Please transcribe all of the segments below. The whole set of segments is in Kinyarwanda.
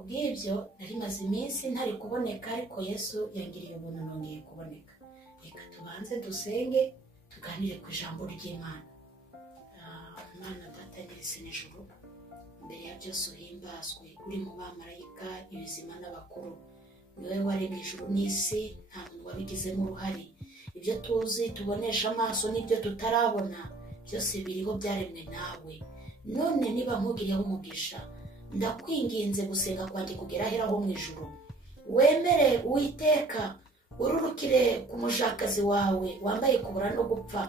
kubw'ibyo nari maze iminsi ntari kuboneka, ariko Yesu yangiriye ubuntu nongeye kuboneka. Reka tubanze dusenge tuganire ku ijambo ry'Imana. Imana Data nyir'isi n'ijuru, mbere ya byose uhimbazwe, uri mu bamarayika, ibizima n'abakuru. Niwe waremye ijuru n'isi, nta muntu wabigizemo uruhare. Ibyo tuzi tubonesha amaso n'ibyo tutarabona byose biriho byaremwe nawe. None niba nkugiriyeho umugisha, ndakwinginze gusenga kwanjye kugera aheraho mu ijuru. Wemere Uwiteka ururukire ku mujakazi wawe wambaye kubura no gupfa.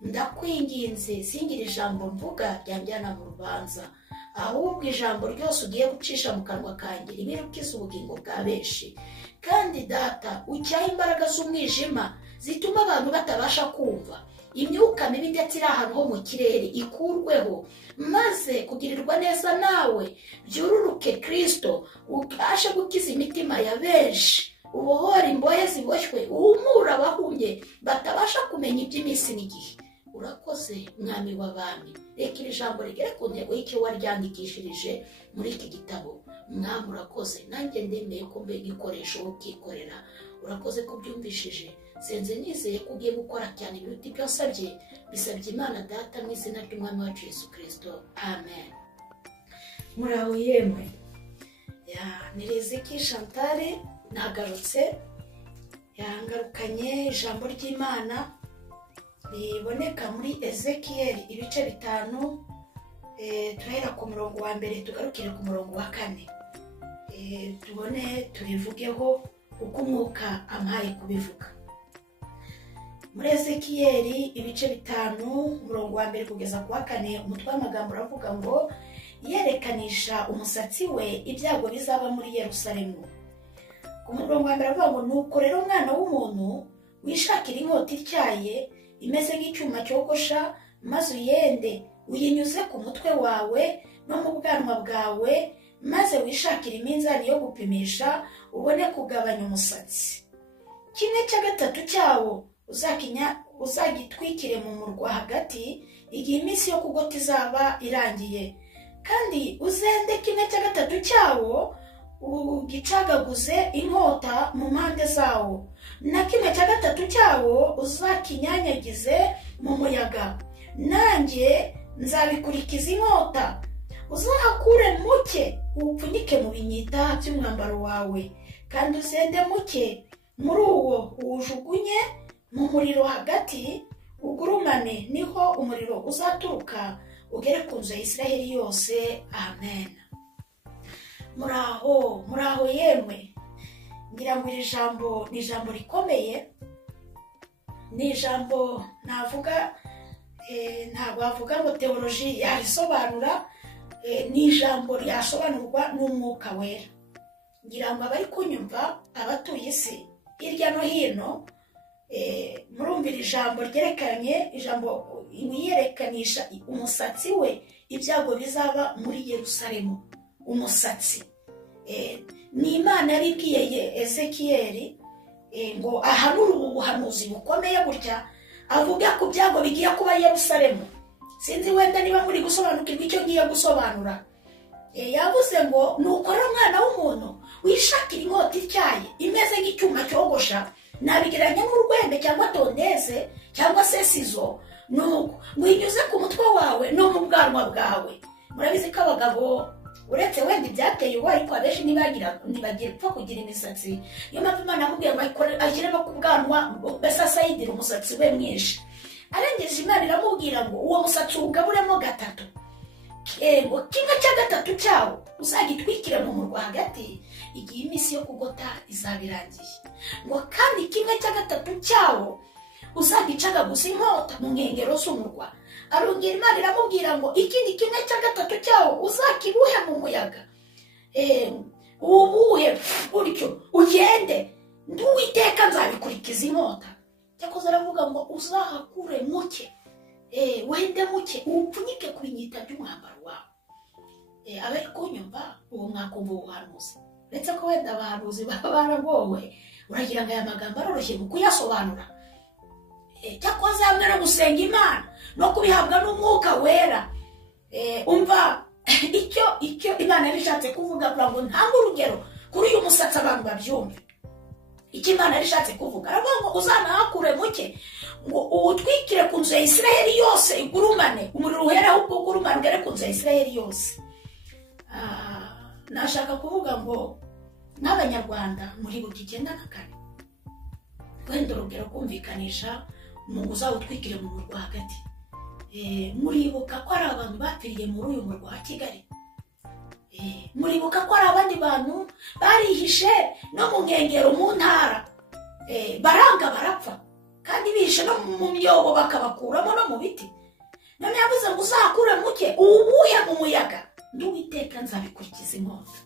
Ndakwinginze singira ijambo mvuga ryanjyana mu rubanza, ahubwo ijambo ryose ugiye gucisha mu kanwa kanjye ribe rukiza ubugingo bwa benshi. Kandi Data, ucyahe imbaraga z'umwijima zituma abantu batabasha kumva. Imyuka mibi ndetse iri ahantu ho mu kirere ikurweho, maze kugirirwa neza nawe byururuke Kristo, ubashe gukiza imitima ya benshi, ubohora imbohe ziboshywe, uhumura abahumye batabasha kumenya iby'iminsi n'igihe. Urakoze Mwami w'abami, reka iri jambo rigere ku ntego y'icyo waryandikishirije muri iki gitabo. Mwami urakoze, nanjye ndemeye ko mbe igikoresho ukikorera. Urakoze ko byumvishije, senze nizeye ko ugiye gukora cyane ibiruta ibyo wasabye. Bisabye Imana Data mu izina ry'Umwami wacu Yesu Kristo, amen. Muraho yemwe, ni Riziki Chantal nagarutse, yangarukanye ijambo ry'Imana riboneka muri Ezekiyeli ibice 5, turahera ku murongo wa mbere tugarukire ku murongo wa 4. Tubone turivugeho uko Umwuka ampaye kubivuga. Muri Ezekiyeli ibice 5 umurongo wa mbere kugeza ku wa 4, umutwe w'amagambo uravuga ngo yerekanisha umusatsi we ibyago bizaba muri Yerusalemu. Ku murongo wa mbere avuga ngo nuko rero umwana w'umuntu wishakira inkota ityaye imeze nk'icyuma cyogosha, maze uyende uyinyuze ku mutwe wawe no mu bwanwa bwawe, maze wishakira iminzani yo gupimisha ubone kugabanya umusatsi. 1/3 cyawo uzagitwikire mu murwa hagati igihe iminsi yo kugota izaba irangiye, kandi uzende 1/3 cyawo ugicagaguze inkota mu mpande zawo, na 1/3 cyawo uzakinyanyagize mu muyaga. Nanjye nzabikurikiza inkota. Uzahakure muke uwupfunyike mu binyita by'umwambaro wawe, kandi uzende muke muri uwo uwujugunye mu muriro hagati, ugurumane, niho umuriro uzaturuka ugere ku nzu ya Isiraheli yose. Amen. Muraho yemwe, ngira ngo iri jambo ni ijambo rikomeye, ni ijambo navuga ntabwo wavuga ngo teoloji yarisobanura, ni ijambo ryasobanurwa n'Umwuka Wera. Ngira ngo abari kunyumva, abatuye isi hirya no hino, murumvira ijambo ryerekanye, ijambo yerekanisha umusatsi we ibyago bizaba muri Yerusalemu. Umusatsi ni Imana yaribwiye Ezekiyeli ngo ahanure ubu buhanuzi bukomeye gutya, avuga ku byago bigiye kuba Yerusalemu. Sinzi wenda niba muri gusobanukirwa icyo ngiye gusobanura. Yavuze ngo nuko rero umwana w'umuntu wishakira inkota ityaye imeze nk'icyuma cyogosha, nabigeranya n'urwembe cyangwa tondeze cyangwa se sizo, nuko winyuze ku mutwe wawe no mu bwanwa bwawe. Murabizi ko abagabo uretse wenda ibyateye uwo, ariko abenshi ntibagira upfa kugira imisatsi. Niyo mpamvu Imana yamubwiye ngo ashyiremo ku bwanwa, mbese asayidire umusatsi we mwinshi. Arengeje Imana iramubwira ngo uwo musatsi uwugaburemo 3. 1/3 cyawo uzagitwikire mu murwa hagati igihe iminsi yo kugota izaba irangiye, ngo kandi 1/3 cyawo uzagicagaguza inkota mu nkengero z'umurwa. Arongera Imana iramubwira ngo ikindi 1/3 cyawo uzakibuhe mu muyaga. Ubuhe gutyo ugende, nduwiteka nzabikurikiza inkota. Cyakoze aravuga ngo uzahakure muke, wende muke uwupfunyike ku binyita by'umwambaro wawe. Abari kunyumva uwo mwakumva ubuhanuzi, ndetse ko wenda abahanuzi baba baragowe, uragira ngo aya magambo aroroshye mu kuyasobanura. Cyakoze hamwe no gusenga Imana no kubihabwa n'Umwuka Wera, umva icyo Imana yashatse kuvuga ngo ntange urugero kuri uyu musatsi abantu babyumve. Icyo Imana yashatse kuvuga aravuga ngo uzanahakure muke ngo uwutwikire ku nzu ya Isiraheli yose igurumane, umuriro uheraho ubwo ugurumane ugere ku nzu ya Isiraheli yose. Nashaka kuvuga ngo n'Abanyarwanda muri buki 94 wenda urugero kumvikanisha mu uzawutwikire mu murwa hagati. Muribuka ko ari abantu bapfiriye muri uyu murwa wa Kigali. Muribuka ko ari abandi bantu barihishe no mu nkengero mu ntara, baranga barapfa kandi bihishe no mu myobo bakabakuramo no mu biti. None yavuze ngo uzakure muke ubuhe mu muyaga, n'Uwiteka nzabikurikiza inkota.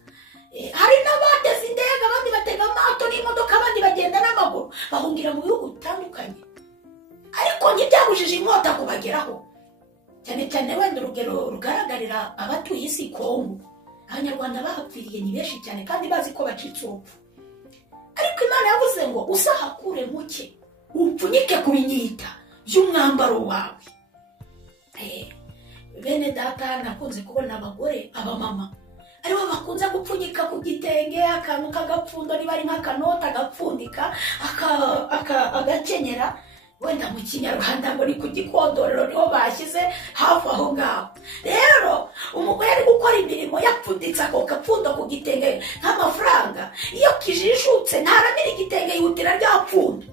Hari n'abateze indege, abandi batega amato n'imodoka, abandi bagenda n'amaguru bahungira mu bihugu bitandukanye, ariko ntibyabujije inkota kubageraho. Cyane cyane wenda urugero rugaragarira abatuye isi Kongo. Abanyarwanda bahapfiriye ni benshi cyane kandi bazi ko bacitse urupfu, ariko Imana yavuze ngo uzahakure muke upfunyike ku binyita by'umwambaro wawe. Bene data nakunze kubona abagore, abamama aribo bakunze gupfunyika ku gitenge akantu kagapfundo, niba ari nk'akanota agapfundika agakenyera, wenda mu Kinyarwanda ngo ni ku gikodorero niho bashyize hafi aho ngaho. Rero umugore ari gukora imirimo yapfunditse ako gapfundo ku gitenge nk'amafaranga, iyo kijishutse ntaramira igitenge yihutira rya pfundo.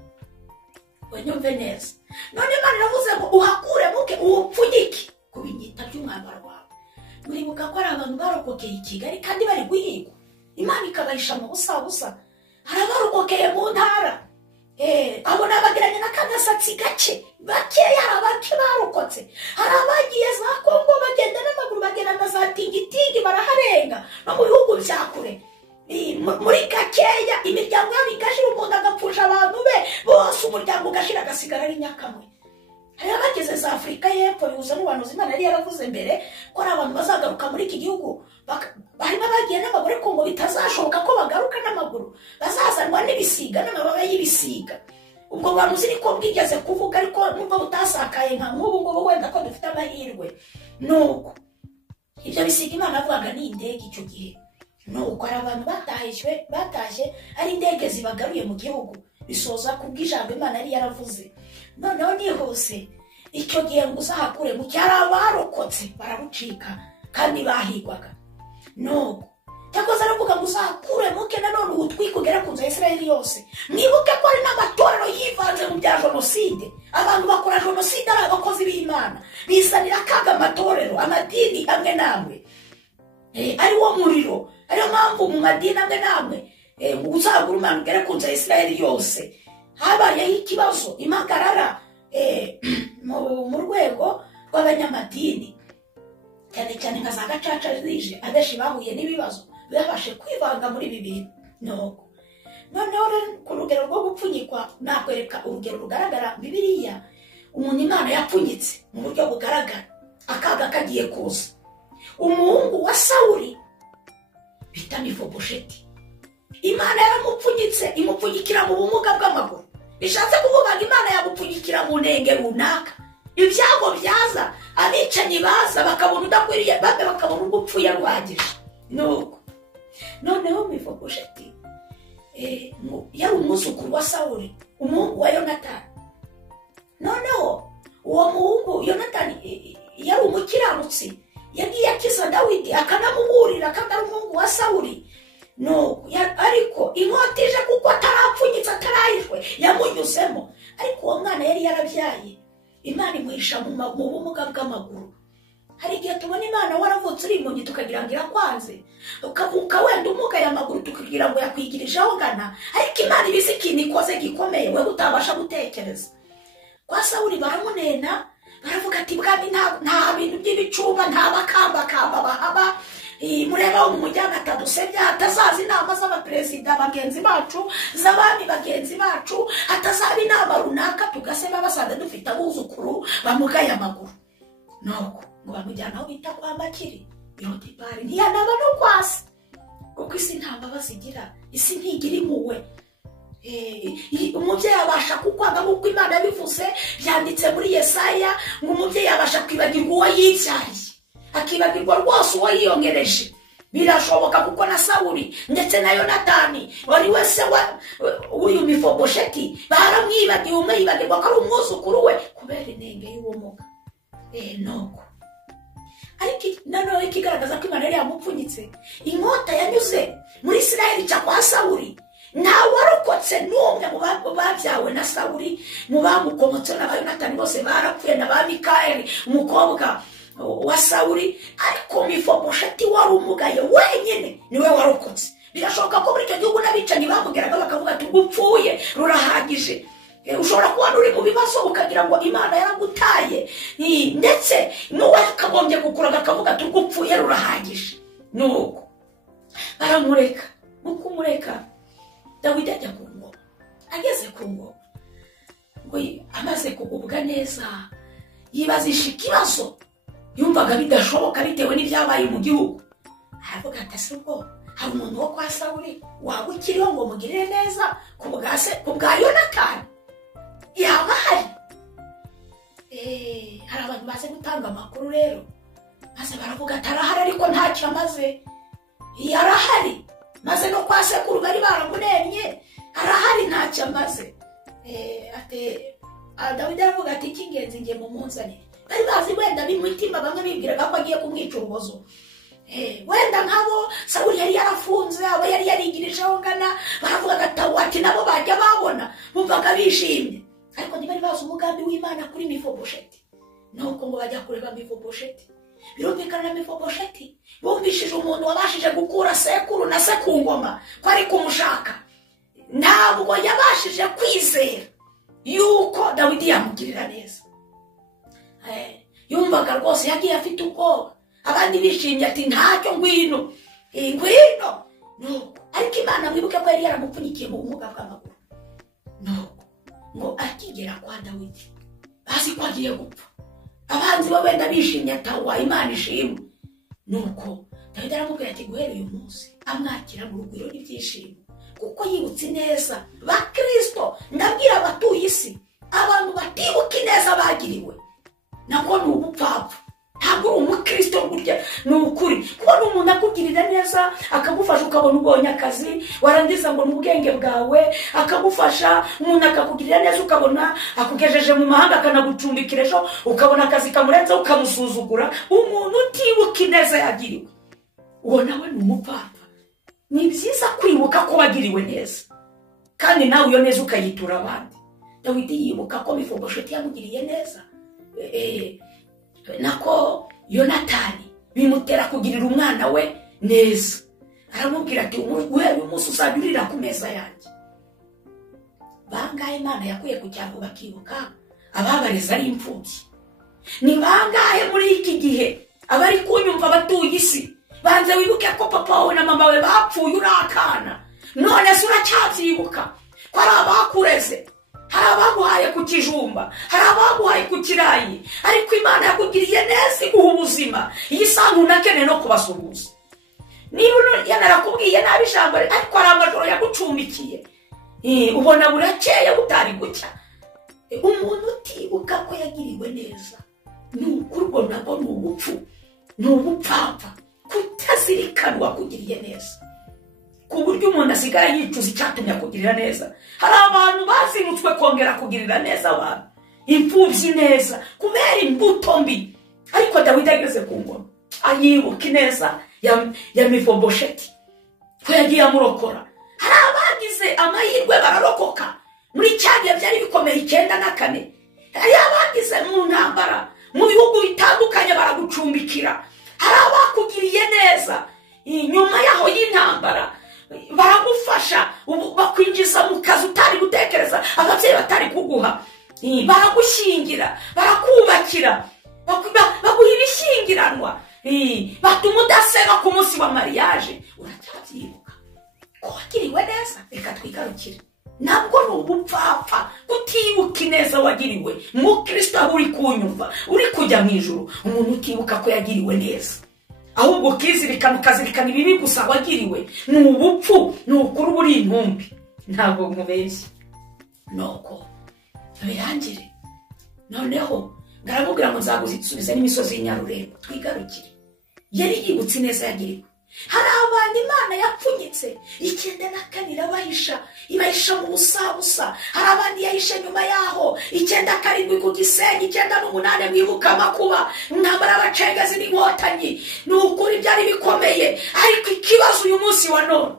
Wenyumve neza. None Imana iravuze ngo uhakure muke uwupfunyike ku binyita by'umwambaro wawe. Muribuka ko ari abantu barokokeye i Kigali kandi bari guhigwa, Imana ikabahisha mu busa. Hari abarokokeye mu ntara, abo nabagiranye n'akagasatsi gake bakeya, hari abake barokotse, hari abagiye za Kongo bagenda n'amaguru, bagenda na za tingitingi baraharenga no mu bihugu bya kure. Muri gakeya imiryango yabo igashira, umuntu agapfusha abantu be bose, umuryango ugashira agasigara ari nyakamwe. Hari abageze za Afurika y'Epfo bihuza n'ubuhanuzi Imana yari yaravuze mbere ko ari abantu bazagaruka muri iki gihugu, barimo bagiye n'amaguru ariko ngo bitazashoboka ko bagaruka n'amaguru, bazazanwa n'ibisiga n'amababa y'ibisiga. Ubwo buhanuzi niko bwigeze kuvuga, ariko nubwo butasakaye nka nk'ubu ngubu wenda ko dufite amahirwe. Nuko ibyo bisiga Imana avuga ni indege icyo gihe. Nuko ari abantu batashye ari indege zibagaruye mu gihugu, bisoza kubw'ijambo Imana yari yaravuze. Noneho nihuse icyo gihe ngo uzahakure mu cyara abarokotse bararucika kandi bahigwaga. Nuko cyakoze aravuga ngo uzahakure muke nanone ubutwike ugere ku nzu ya Isiraheli yose. Mwibuke ko ari n'amatorero yivanze mu bya jenoside, abantu bakora jenoside ari abakozi b'Imana, bizanira akaga amatorero, amadini amwe n'amwe, ari wo muriro. Ariyo mpamvu mu madini amwe n'amwe uzagurumana ugere ku nzu ya Isiraheli yose. Habayeho ikibazo, impagarara mu rwego rw'abanyamadini, cyane cyane nka za gacaca zije, abenshi bahuye n'ibibazo babashe kwivanga muri ibi bintu. Noneho ku rugero rwo gupfunyikwa nakwereka urugero rugaragara Bibiliya. Umuntu Imana yapfunyitse mu buryo bugaragara, akaga kagiye kuza. Umuhungu wa Sawuli bita Mefibosheti, Imana yaramupfunyitse, imupfunyikira mu bumuga bw'amaguru. Bishatse kuvuga ngo Imana yagupfunyikira mu ntenge runaka, ibyago byaza, abicanyi baza bakabona udakwiriye, bamwe bakabona ugupfuye ruhagije. Nuko noneho Mefibosheti yari umwuzukuru wa Sawuli, umuhungu wa Yonatani. Noneho uwo muhungu Yonatani yari umukiranutsi, yagiye akiza Dawidi akanamuburira kandi ari umuhungu wa Sawuli. Ariko inkota ije kuko atarapfunyitse, atarahishwe, yamunyuzemo. Ariko uwo mwana yari yarabyaye, Imana imuhisha mu bumuga bw'amaguru. Hari igihe tubona Imana waravutse uri impumyi tukagira ngo irakwanze, ukavuka wenda umugaye amaguru tukagira ngo yakwigirijeho ngana, ariko Imana ibizi ikintu ikoze gikomeye we utabasha gutekereza. Kwa Sawuli baramunena, baravuga ati bwami nta bintu by'ibicuma, nta bakambakamba bahaba, mureba wo mu mujyana atadusebya, hatazaza inama z'abaperezida bagenzi bacu, z'abami bagenzi bacu, hatazaba inama runaka tugasema basanga dufite abuzukuru bamugaye amaguru. Nuko ngo bamujyana aho bita kwa Makiri, Lodebari, ntiyanaba no kwasi, kuko isi nta mbabazi igira, isi ntigira impuhwe. Umubyeyi abasha kukwanga nk'uko Imana yabivuze, byanditse muri Yesaya ngo umubyeyi abasha kwibagirwa uwo yibyaye, akibagirwa rwose uwo yiyongereje. Birashoboka kuko na Sawuli ndetse na Yonatani wari wese uyu Mifobosheti baramwibagiwe, umwe yibagirwa ko ari umwuzukuru we kubera inenge y'ubumuga. Nuko ariko nanone ikigaragaza ko Imana yari yamupfunyitse, inkota yanyuze muri Isirayeli ica kwa Sawuli. Ntawe warokotse n'umwe mu babyawe na Sawuli, mu bamukomotse na Yonatani bose barapfuye, na ba Mikayeli umukobwa wa Sawuli, ariko Mifobosheti wari umugaye wenyine niwe warokotse. Birashoboka ko muri icyo gihugu n'abicanyi bamugeraga bakavuga ati gupfuye rurahagije. Ushobora kuba uri mu bibazo ukagira ngo Imana yaragutaye, ndetse n'uwo yakagombye gukuraga akavuga ati gupfuye rurahagije. Nuko baramureka. Mu kumureka Dawidi ajya ku ngoma. Ageze ku ngoma ngo amaze kugubwa neza, yibazisha ikibazo yumvaga bidashoboka bitewe n'ibyabaye mu gihugu. Aravuga ati ese ubwo hari umuntu wo kwa Sawuli waba ukiriho ngo mugirire neza ku bwa Yonatani? Yaba hari. Hari abantu baze gutanga amakuru rero, maze baravuga ati arahari ariko ntacyo amaze. Yarahari, maze no kwa sekuru bari baramunenye, arahari ntacyo amaze. Dawidi aravuga ati icy'ingenzi ngiye mumunzanire. Bari bazi wenda bimwitimba, bamwe bibwiraga ko agiye kumwica urubozo. Wenda nk'abo Sawuli yari yarafunze, abo yari yarigirijeho ngana, baravuga ati nabo bajya babona bumvaga bishimye. Ariko ntibari bazi umugambi w'Imana kuri Mifobosheti. Nuko ngo bajya kureba Mifobosheti. Birumvikana na Mifobosheti bumvishije umuntu wabashije gukura sekuru na se ku ngoma ko ari kumushaka. Ntabwo yabashije kwizera yuko Dawidi yamugirira neza. Yumvaga rwose yagiye afite ubwoba, abandi bishimye ati ntacyo ngwino. Nuko ariko Imana mwibuke ko yari yaramupfunyikiye mu bumuga bw'amaguru. Nuko ngo akigera kwa Dawidi bazi ko agiye gupfa, abanzi bo wenda bishimye atawa Imana ishimwe. Nuko Dawidi aramubwira ati guhera uyu munsi amwakira mu rugwiro n'ibyishimo, kuko yibutse neza ba Kristo. Ndabwira abatuye isi, abantu batibuka ineza bagiriwe nako ni ubupfapfa. Ntabwo uri umukristo burya ni ukuri. Kubona umuntu akugirira neza, akagufasha ukabona ubonye akazi, warangiza ngo n'ubwenge bwawe, akagufasha. Umuntu akakugirira neza ukabona akugejeje mu mahanga akanagucumbikira ejo, ukabona akazi kamurenze ukamusuzugura. Umuntu utibuka ineza yagiriwe, uwo nawe ni umupfapfa. Ni byiza kwibuka ko wagiriwe neza, kandi nawe iyo neza ukayitura abandi. Dawidi yibuka ko Mifobosheti yamugiriye neza. Nako Yonatani bimutera kugirira umwana we neza. Aramubwira ati guhera uyu munsi uzajya urira ku meza yanjye. Bangahe Imana yakuye ku cyago bakibuka ababareza ari imfubyi? Ni bangahe muri iki gihe abari kunyumva batuye isi banze wibuke ko papa wawe na mama we bapfuye urakana, none se uracyabyibuka ko ari abakureze? Hari abaguhaye ku kijumba, hari abaguhaye ku kirayi, ariko Imana yakugiriye neza iguha ubuzima. Iyi saha ntunakeneye no kubasuhuza. Niba yanarakubwiye nabi ijambo ariko ari amajoro yagucumbikiye, ubona burakeye butari gucya. Umuntu utibuka ko yagiriwe neza ni ukurwo nabo ni ubupfu, ni ubupfapfa, kutazirikanwa kugiriye neza, ku buryo umuntu asigaye yicuza icyatumye akugirira neza. Hari abantu bazinutswe kongera kugirira neza abantu, imfubyi neza, kubera imbuto mbi. Ariko Dawidi ageze ku ngoma ayibuka ineza ya Mifobosheti ko yagiye amurokora. Hari abagize amahirwe bararokoka muri cyagiye byari bikomeye 9 hari abagize mu ntambara mu bihugu bitandukanye baragucumbikira. Hari abakugiriye neza inyuma yaho y'intambara, baragufasha bakwinjiza mu kazi utari gutekereza, ababyeyi batari kuguha, baragushyingira, barakubakira, baguha ibishyingiranwa, batuma udaseba ku munsi wa mariage. Uracyabyibuka ko wagiriwe neza? Reka twigarukire. Ntabwo ni ubupfapfa kutibuka ineza wagiriwe. Mu Kristo uri kunyumva, uri kujya mu ijuru, umuntu utibuka ko yagiriwe neza, ahubwo ukazirikana ibibi gusa wagiriwe, ni ubupfu, ni ukuri buri intumbi. Ntabwo mubeshye. Nuko birangire noneho ngaramubwira ngo nzaguzisubiza n'imisozi y'inyarurembo. Twigarukire. yari yibutse neza yagiriwe. Hari abantu Imana yapfunyitse 9 irabahisha, ibahisha mu busabusa. Hari abandi yahishe nyuma yaho 9 ku Gisenyi, 9 mwibuka amakuba, intambara y'abacengezi n'inkotanyi. Ni ukuri byari bikomeye, ariko ikibazo uyu munsi wa none,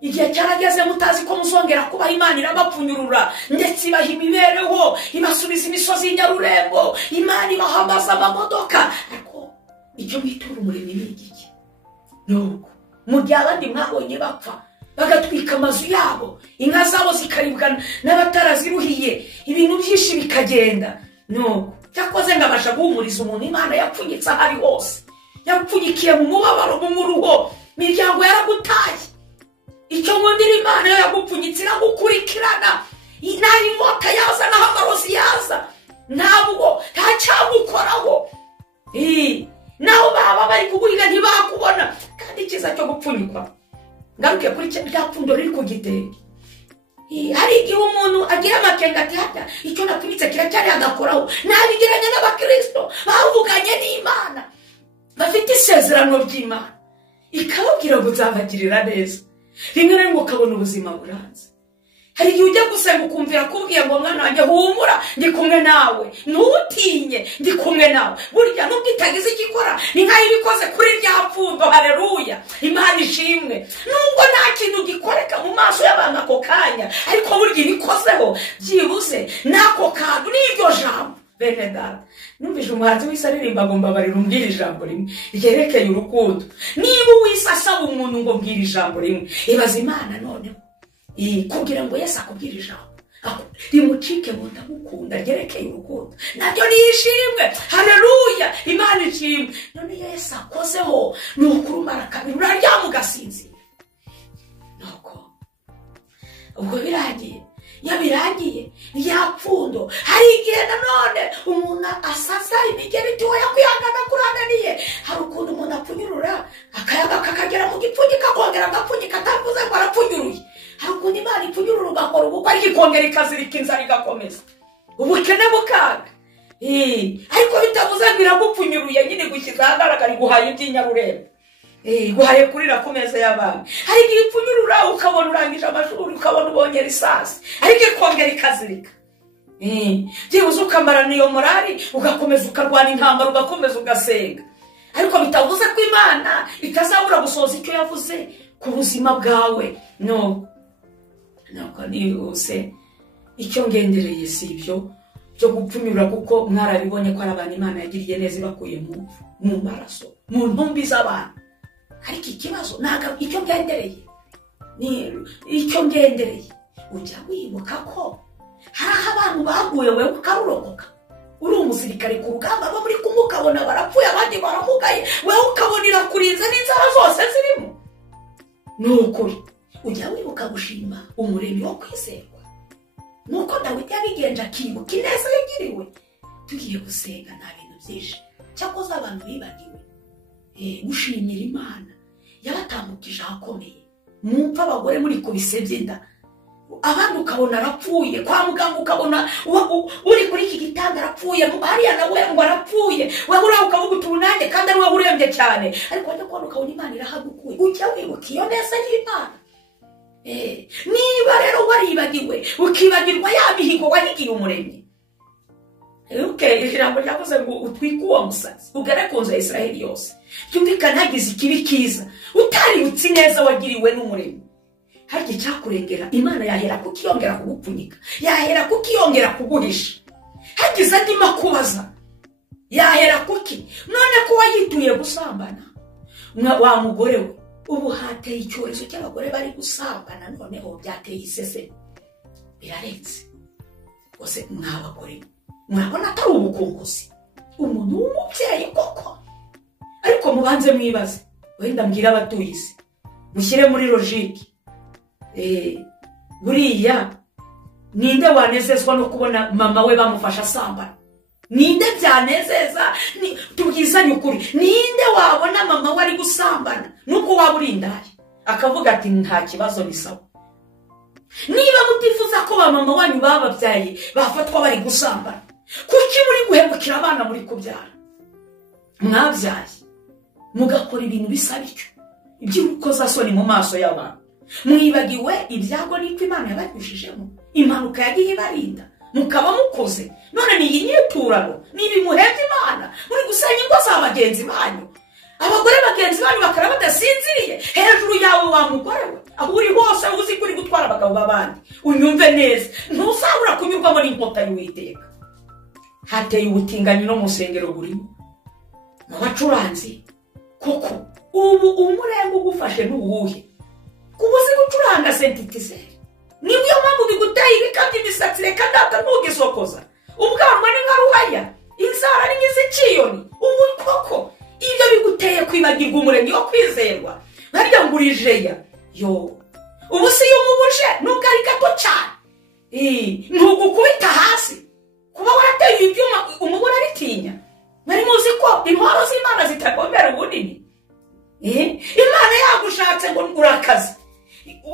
igihe cyarageze mutazi ko muzongera kuba Imana irabapfunyurura, ndetse ibaha imibereho, ibasubiza imisozi y'Inyarurembo, Imana ibahamaza amamodoka. Ariko icyo mwitura umurimo ni iki? Nuko mu gihe abandi mwabonye bapfa bagatwika amazu yabo, inka zabo zikaribwa n'abataraziruhiye, ibintu byinshi bikagenda. Nuko cyakoze ngabasha guhumuriza umuntu Imana yapfunyitse ahari hose, yapfunyikiye mu mubabaro, mu muruho, imiryango yaragutaye. Icyo nkundira Imana yagupfunyitse iragukurikirana, naho inkota yaza naho amarozi yaza ntabwo ntacyagukoraho. Naho baba bari kuguhiga ntibakubona. Kandi ikiza cyo gupfunyikwa, ngaruke kuri cya pfundo riri ku gitenge. Hari igihe umuntu agira amakenga ati hata icyo napfunyitse kiracyari agakoraho. Nabigiranye n'abakristo bavuganye n'Imana, bafite isezerano ry'Imana, ikababwira ngo nzabagirira neza. Rimwe na rimwe ukabona ubuzima buranze. Hari igihe ujya gusenga ukumvira kubwiye ngo mwana wanjye humura, ndi kumwe nawe, ntutinye, ndi kumwe nawe. Burya nubwo itagize igikora, ni nkaho ibikoze kuri rya pfundo. Haleluya, Imana ishimwe. Nubwo nta kintu gikoreka mu maso y'abantu ako kanya, ariko burya ibikozeho byibuze n'ako kantu n'iryo jambo. Bene data, numvise umuhanzi w'isi aririmba ngo mbabarira umbwira ijambo rimwe ryerekeye urukundo. Niba uwisi asaba umuntu ngo mbwira ijambo rimwe, ibaza Imana noneho kugira ngo Yesu akubwira ijambo rimucike ngo ndamukunda ryerekeye urukundo, nabyo nishimwe. Haleluya, Imana ishimwe. None Yesu akozeho nukurumara kabiri uraryama ugasinzira. Nuko ubwo birangiye, yabirangiye yapfundo. Hari igihe nanone umuntu asasa imigeri iti oya kwihangana kurananiye. Hari ukuntu umuntu apfunyurura akayaga kakagera mu gipfunyika akongera agapfunyika atavuze ngo arapfunyuruye. Hari ukuntu Imana ipfunyurura ugakora ubukwe ariko ikongera ikazirika inzara igakomeza, ubukene bukaga. Ariko bitavuze ngo iragupfunyuruye nyine gushyize ahagaragara iguhaye iby'Inyarurembo, guhaye kurira ku meza y'abami. Hari igihe ipfunyurura ukabona urangije amashuri, ukabona ubonye risasi, ariko ikongera ikazirika. Byibuze ukamarana iyo morali, ugakomeza ukarwana intambara, ugakomeza ugasenga. Ariko bitavuze ko Imana itazabura gusohoza icyo yavuze ku buzima bwawe. Nuko nihuse icyo ngendereye si ibyo byo gupfunyura, kuko mwarabibonye ko ari abantu Imana yagiriye neza ibakuye mu maraso, mu ntumbi z'abantu. Ariko ikibazo ntabwo icyo ngendereye, ni icyo ngendereye ujya wibuka ko hari abantu baguye wewe ukarurokoka. Uri umusirikare ku rugamba, abo muri kumwe ukabona barapfuye abandi baramugaye, wewe ukabona irakurinze n'inzara zose zirimo. Nukuri ujya wibuka gushima umuremyi wo kwizerwa. Nuko Dawidi yabigenje akibuka ineza yagiriwe. Tugiye gusenga nta bintu byinshi, cyakoze abantu bibagiwe gushimira Imana yabatambukije ahakomeye. Mumva abagore muri kubise by'inda, abandi ukabona arapfuye kwa muganga, ukabona uri kuri iki gitanda arapfuye, hariya nawe ngo arapfuye, wewe uraho ukavuga uti unanjye kandi ari wowe urembye cyane. Ariko wajya kubona ukabona Imana irahagukuye. Ujya wibuka iyo neza y'Imana. Niba rero waribagiwe ukibagirwa ya mihigo wahigiye umuremyi, ijambo ryavuze ngo utwike uwo musazi ugere ku nzu ya Isiraheli yose. Byumvikana hagize ikibi kiza utaributse neza wagiriwe n'umuremyi, harya icyakurengera Imana yahera kukiyongera kugupfunyika, yahera kukiyongera kuguhisha. Hagize andi makubaza yahera kuki. None ko wayituye gusambana, wa mugore we, ubu hateye icyorezo cy'abagore bari gusambana, noneho byateye isese birarenze. Bose mwabagore mwabona atari ubukunguzi, umuntu w'umubyeyi koko. Ariko mubanze mwibaze, wenda mbwira abatuye isi, mushyire muri logike. Buriya ninde wanezezwa no kubona mama we bamufasha asambana? Ninde byanezeza? Tubwizanye ukuri, ninde wabona mama we ari gusambana nuko waba uri indaya akavuga ati nta kibazo ni sawa? Niba mutifuza ko ba mama wanyu bababyaye bafatwa bari gusambana, kuki muri guhemukira abana muri kubyara? Mwabyaye mugakora ibintu bisa bityo iby'urukozasoni mu maso y'abantu. Mwibagiwe ibyago n'iko Imana yabanyujijemo, impanuka yagiye ibarinda, mukaba mukoze. None ni iyi nyiturano, ni ibimuhebye Imana, muri gusenya ingo za bagenzi banyu. Abagore bagenzi banyu bakara badasinziriye hejuru yawe wa mugore we, aho uri hose uzi kuri gutwara abagabo babandi. Unyumve neza, ntuzabura kunyurwamo n'inkota y'Uwiteka. Hateye ubutinganyi no mu nsengero burimo mu bacuranzi. Koko ubu umurengo ugufashe n'uwuhe kubuzi gucuranga sentetizeri? Niyo mpamvu biguteye ibikabye imisatsi reka data ntugisokoza, ubwanwa ni nka ruhaya, inzara ni nk'iziciyoni. Ubu koko ibyo biguteye kwibagirwa umuremyi wo kwizerwa, nkarya ngurijeya yo ubu si yumubuje nubwo ari gato cyane. Ntugukubita hasi kuba warateye ibyuma umubura aritinya. Mwari muzi ko intwaro z'Imana zitagombera ubunini? Imana yagushatse ngo urakaze.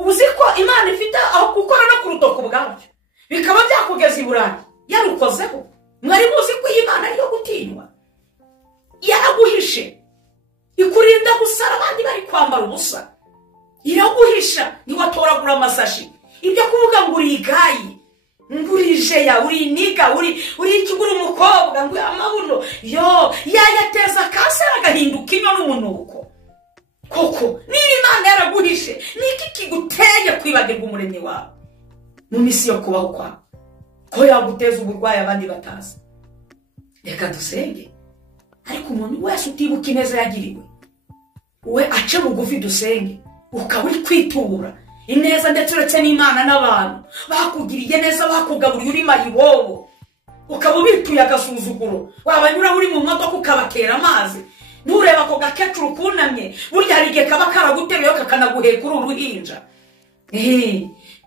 Uzi ko Imana ifite aho gukora no ku rutoki ubwabyo, bikaba byakugeza iburayi yarukozeho. Mwari muzi ko Imana ariyo gutinywa? Yaraguhishe ikurinda gusara abandi bari kwambara ubusa, iraguhisha ntiwatoragura amasashi. Ibyo kuvuga ngo uri igayi, ngurije ya uri niga uri ikigura umukobwa ngo amabuno yo yayateza kanseri agahinduka inyo n'umunuko. Koko niba Imana yaraguhishe, niki kiguteye kwibagirwa umuremyi wawe mu misi yo kubaho kwawe, ko yaguteza uburwayi abandi batazi? Reka dusenge. Ariko umuntu wese utibuka ineza yagiriwe, we ace bugufi dusenge, ukaba uri kwitura ineza ndetse uretse n'Imana n'abantu bakugiriye neza, bakugaburiye uri mayibobo, ukaba ubituye agasuzuguro. Wabanyura uri mu modoka ukabatera amazi, ntureba ko gakecuru kunamye, burya hari igihe kaba karaguteruye kakanaguheka uri uruhinja.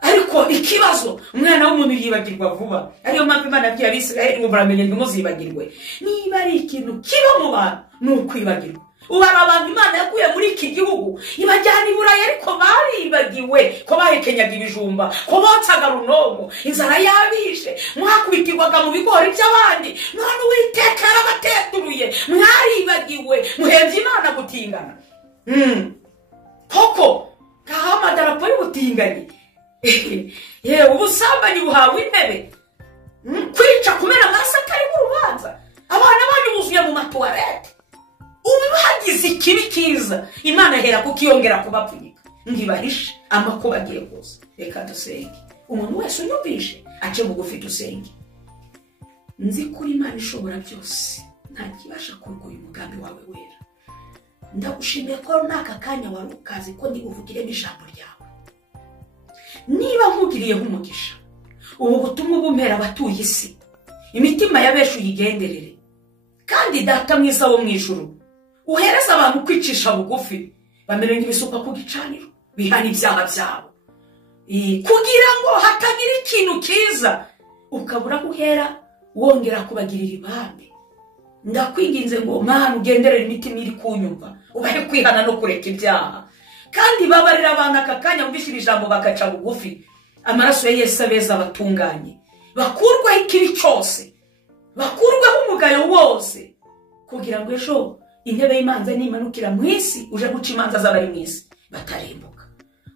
Ariko ikibazo umwana w'umuntu yibagirwa vuba. Ariyo mpamvu Imana yabwiye Abisirayeli ngo muramenye ntimuzibagirwe. Niba ari ikintu kiba mu bantu ni ukwibagirwa. Ubara abantu Imana yakuye muri iki gihugu ibajyana i Burayi, ariko baribagiwe ko bahekenyaga ibijumba, ko botsaga runomo, inzara yabishe, mwakubitirwaga mu bigori by'abandi. None Uwiteka yarabateturuye, mwaribagiwe, muhebye Imana gutingana. Koko ngaho amadarapo y'ubutinganyi. Yewe ubusambanyi buhawe intebe, kwica kumena amaraso atari mu rubanza, abana banyu buzuye mu matuwarete. Ubibagize ikibi kiza, Imana hera kukiyongera kubapfunyika ngibahishe amakuba agiye kuza. Reka dusenge. Umuntu wese unyumvishe ace bugufi dusenge. Nzi kuri Imana ishobora byose, nta kibasha kurwanya umugambi wawe wera. Ndagushimiye ko n'aka kanya wari ukazi ko ndi buvugiremo ijambo ryawe. Niba nkugiriyeho umugisha, ubu butumwa bumpera abatuye isi, imitima y'abenshi uyigenderere. Kandi Data mwiza wo mu ijuru, uhereza abantu kwicisha bugufi, bamere nk'ibisuka ku gicaniro, bihana ibyaha byabo, kugira ngo hatagira ikintu kiza ukabura guhera wongera kubagirira ibambe. Ndakwinginze ngo Mana ugenderere imitima iri kunyumva, ubahe kwihana no kureka ibyaha, kandi babarira abantu aka kanya mubishira ijambo bakaca bugufi. Amaraso ya Yesu abeza abatunganye, bakurwaho ikibi cyose, bakurwaho umugayo wose, kugira ngo ejo intebe y'imanza nimanukira mu isi uje guca imanza z'abari mu isi batarimbuka.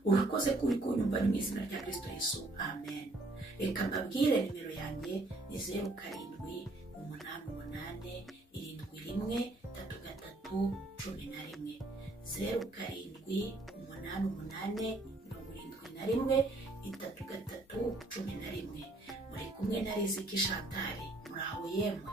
Urakoze kuri kunyumva mu izina rya Kristo Yesu, amen. Reka mbabwire nimero yanjye ni 0788 71 33 11 0788 71 33 11. Muri kumwe na Riziki Chantal, muraho yemwe.